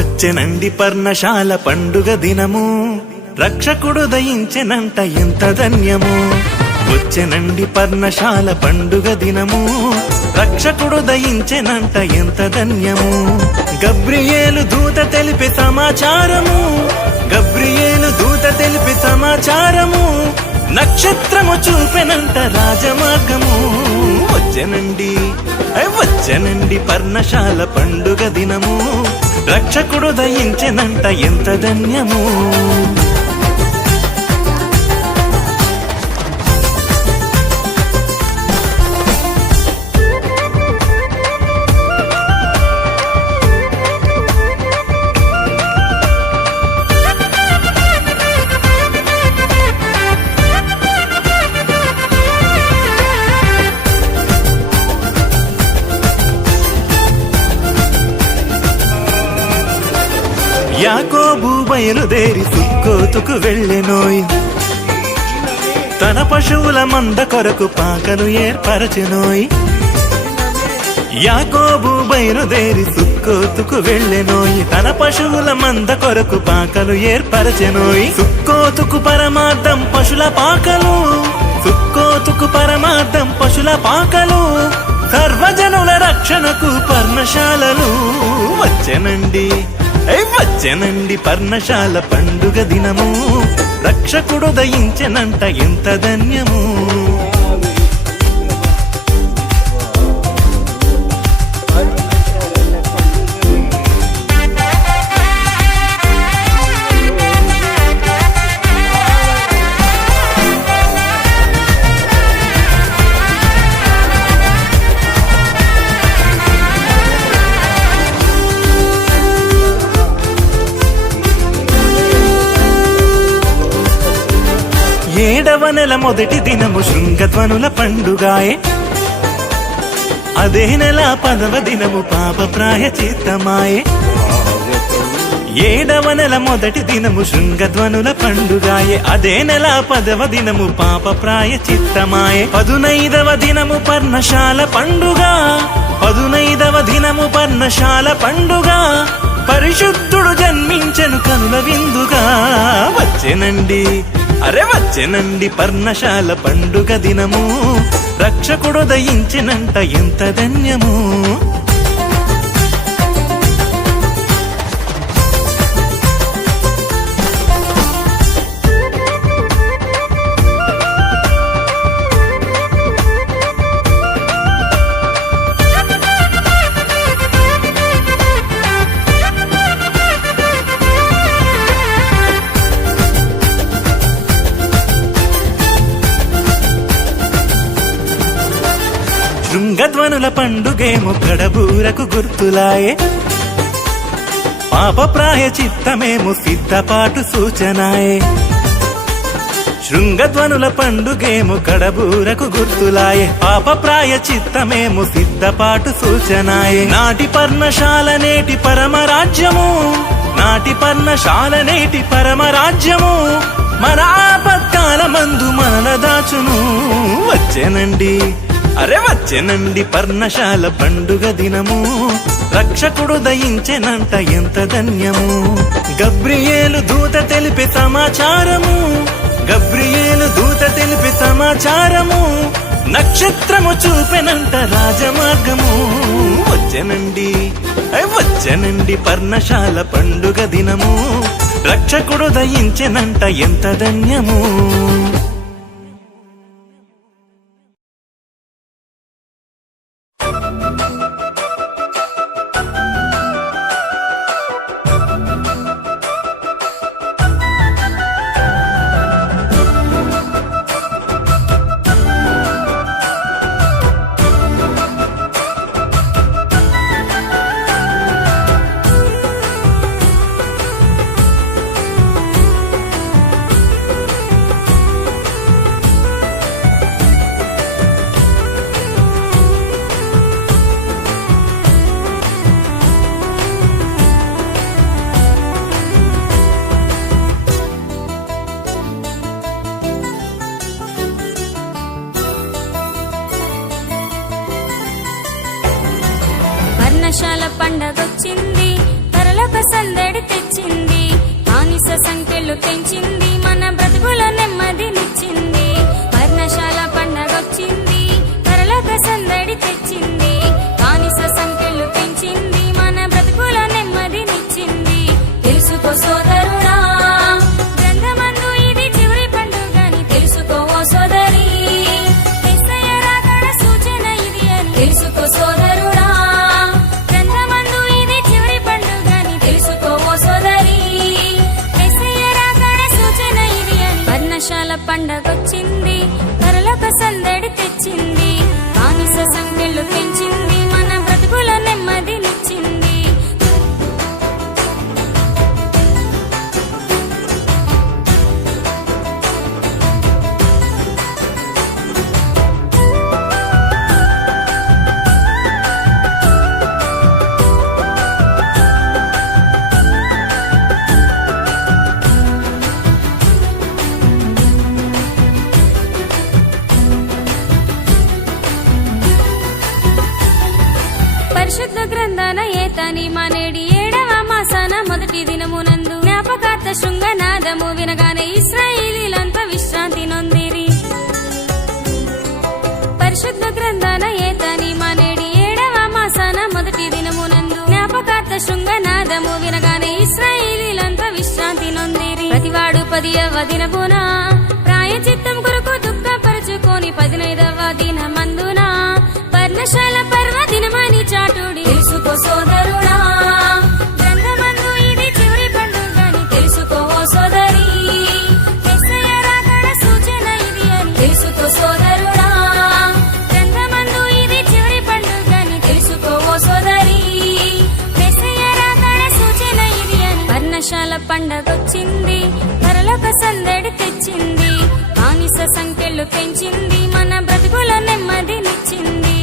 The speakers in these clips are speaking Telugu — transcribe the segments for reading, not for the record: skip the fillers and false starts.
వచ్చెనండి పర్ణశాల పండుగ దినము, రక్షకుడు దయించెనంట ఎంత ధన్యము. వచ్చెనండి పర్ణశాల పండుగ దినము, రక్షకుడు దయించెనంట ఎంత ధన్యము. గబ్రియేలు దూత తెలిపే సమాచారము, గబ్రియేలు దూత తెలిపే సమాచారము, నక్షత్రము చూపెనంట రాజమార్గము. వచ్చెనండి వచ్చెనండి పర్ణశాల పండుగ దినము, రక్షకుడు దయించెనంట ఎంత ధన్యము. యాకోబు బయలుదేరి సుక్కోతుకు వెళ్ళెనోయ్, తన పశువుల మంద కొరకు పాకను ఏర్పరచెనోయ్. యాకోబు బయలుదేరి సుక్కోతుకు వెళ్ళెనోయ్, తన పశువుల మంద కొరకు పాకలు ఏర్పరచెనోయ్. సుక్కోతుకు పరమార్థం పశుల పాకలు, సుక్కోతుకు పరమార్థం పశుల పాకలు, సర్వజనుల రక్షణకు పర్ణశాలలు. వచ్చెనండి వచ్చెనండి పర్ణశాల పండుగ దినము, రక్షకుడు దయించెనంట ఎంత ధన్యము. ఏడవ నెల మొదటి దినము శృంగధ్వనుల పండుగాయే, అదే నెల 10వ దినము పాప ప్రాయచిత్తమాయే. ఏడవ నెల మొదటి దినము శృంగధ్వనుల పండుగాయే, అదే నెల 10వ దినము పాప ప్రాయచిత్తమాయే. 15వ దినము పర్ణశాల పండుగ, 15వ దినము పర్ణశాల పండుగ, పరిశుద్ధుడు జన్మించెను కనుల విందుగా. వచ్చెనండి వచ్చెనండి పర్ణశాల పండుగ దినము, రక్షకుడు దయించెనంట ఎంత ధన్యము. శృంగధ్వనుల పండుగేమో కడబూరకు గుర్తులాయే, పాప ప్రాయచిత్తమేమో సిద్ధపాటు సూచనాయే. శృంగధ్వనుల పండుగేమో కడబూరకు గుర్తులాయే, పాప ప్రాయచిత్తమేమో సిద్ధపాటు సూచనాయే. నాటి పర్ణశాల నేటి పరమరాజ్యము, నాటి పర్ణశాల నేటి పరమరాజ్యము, మన ఆపత్కాలమందు మనల దాచును. వచ్చెనండి వచ్చెనండి పర్ణశాల పండుగ దినము, రక్షకుడు దయించెనంట ఎంత ధన్యము. గబ్రియేలు దూత తెలిపే సమాచారము, గబ్రియేలు దూత తెలిపే సమాచారము, నక్షత్రము చూపెనంట రాజమార్గము. వచ్చెనండి వచ్చెనండి పర్ణశాల పండుగ దినము, రక్షకుడు దయించెనంట ఎంత ధన్యము. పర్ణశాల పండగొచ్చింది, తరల పరలోక సందడి తెచ్చింది, బానిస సంఖ్యలు తెంచింది, మన బ్రతుకుల నెమ్మదినిచ్చింది. పర్ణశాల పండగొచ్చింది, పరలోక సందడి తెచ్చింది, బానిస సంఖ్యలు తెంచింది, మన బ్రతుకుల నెమ్మదినిచ్చింది. తెలుసుకో సోదరుడా, గ్రంథమందు ఇది చివరి పండుగని తెలుసుకో ఓ సోదరి, యేసయ్య రాకడ సూచన ఇది అని తెలుసుకో సోదరుడా, గ్రంథమందు ఇది చివరి పండుగని తెలుసుకో ఓ సోదరి, యేసయ్య రాకడ సూచన ఇది అని. పర్ణశాల పండగొచ్చింది, పరలోక సందడి తెచ్చింది, బానిస సంఖ్యలు పెంచింది, మన బ్రతుకుల నెమ్మదినిచ్చింది. పరిశుద్ధ గ్రంథాన ఏతని మానేడి 7వ మాసాన మొదటి దినమునందు జ్ఞాపకార్థ శృంగనాదము వినగానే ఇశ్రాయేలీలంతా విశ్రాంతి నొందిరి. పరిశుద్ధ గ్రంథాన ఏతని మానేడి 7వ మాసాన మొదటి దినమునందు జ్ఞాపకార్థ శృంగనాదము వినగానే ఇశ్రాయేలీలంతా విశ్రాంతి నొందిరి. ప్రతివాడు 10వ దినమున ప్రాయచిత్తం కొరకు దుఃఖపరుచుకొని 15వ దినమందున పర్ణశాల పర్వదినమని చాటుడి. తెలుసుకో సోదరుడా, గ్రంథమందు ఇది చివరి పండుగని తెలుసుకో ఓ సోదరి, యేసయ్య రాకడ సూచన ఇది అని తెలుసుకో సోదరుడా, గ్రంథమందు ఇది చివరి పండుగని తెలుసుకో ఓ సోదరి, యేసయ్య రాకడ సూచన ఇది అని. పర్ణశాల పండగొచ్చింది, పరలోక సందడి తెచ్చింది, బానిస సంఖ్యలు పెంచింది, మన బ్రతుకుల నెమ్మదినిచ్చింది.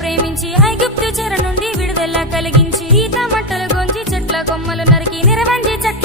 ప్రేమించి ఐగుప్తు చెర నుండి విడుదల కలిగించి ఈత మట్టలు గొంజి చెట్ల కొమ్మలు నరికి నిరవంజి చెట్ల